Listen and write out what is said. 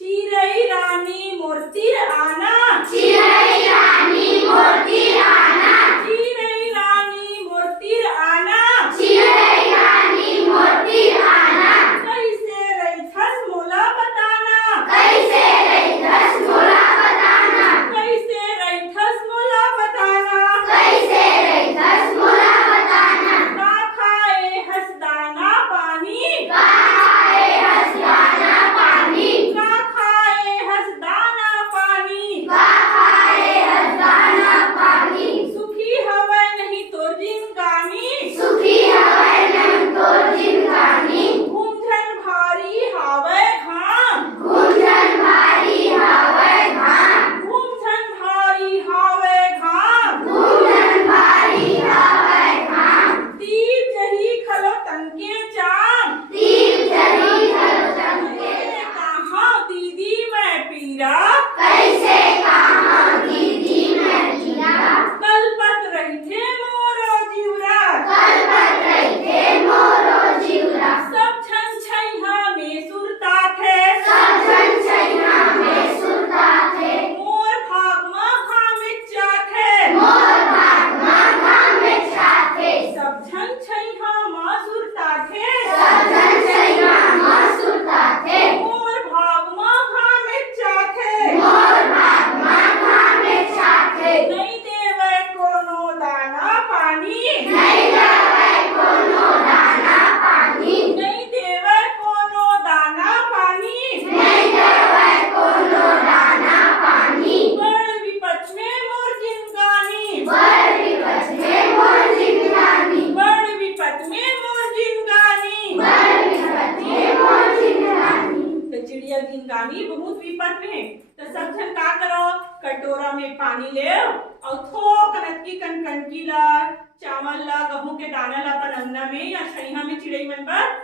चिरई रानी मोरतिर आना, चिरई रानी मोरतिर आना, चिरई रानी मोरतिर आना, चिरई रानी मोरतिर आना, कैसे रहिथस मोला बताना, कैसे रहिथस मोला बताना, कैसे रहिथस मोला बताना, कैसे रहिथस मोला बताना, का खाए हस दाना पानी, का खाए हस दाना पानी, का खाए हस दाना पानी, का खाए हस दाना पानी, सुखी हवै नहीं तोर जिनगानी, सुखी हवै नहीं तोर जिनगानी, घूमझन भारी हावै घाम, घूमझन भारी हवै घाम, घूमझन भारी हावै घाम, घूमझन भारी हवै घाम, तीर जही खलो तनके चाम, तीर जरी हलो चमके, कहाँ दीदी मैं पीरा, कैसे कहाँ दीदी मैं जीरा, कलपत रही थे मोरो जीवरा, कलपत रहिथे मोरो जीवरा, सब छन छैहा में सुरता थे, सब जन छैया में सुरता थे, मोर भाग में खामिचा थे, मोर भाग में घाम में छाथे, सब छन छैहा में सुरता थे, सब जन छैया में सुरता थे, मोर भाग में खामिचा थे, मोर भाग में घाम में छाथे, नहीं देवे कोनो दाना पानी, नहीं देवै कोनो दाना पानी, नहीं देवे कोनो दाना पानी, नहीं देवै कोनो दाना पानी, बड़ विपत में मोर जिनगानी, बड़ विपत में मोर जिनगानी, बड़ विपत में मोर जिनगानी, बड़ विपत में मोर जिनगानी, तो चिड़िया जिनगानी बहुत विपत में, तो सब जन का करो, कटोरा में पानी ले और थोक नक्की कनकनकी ला, चावल ला, गेहूं के दाना ला अपन अंगना में या छइहा में चिड़ई मन पर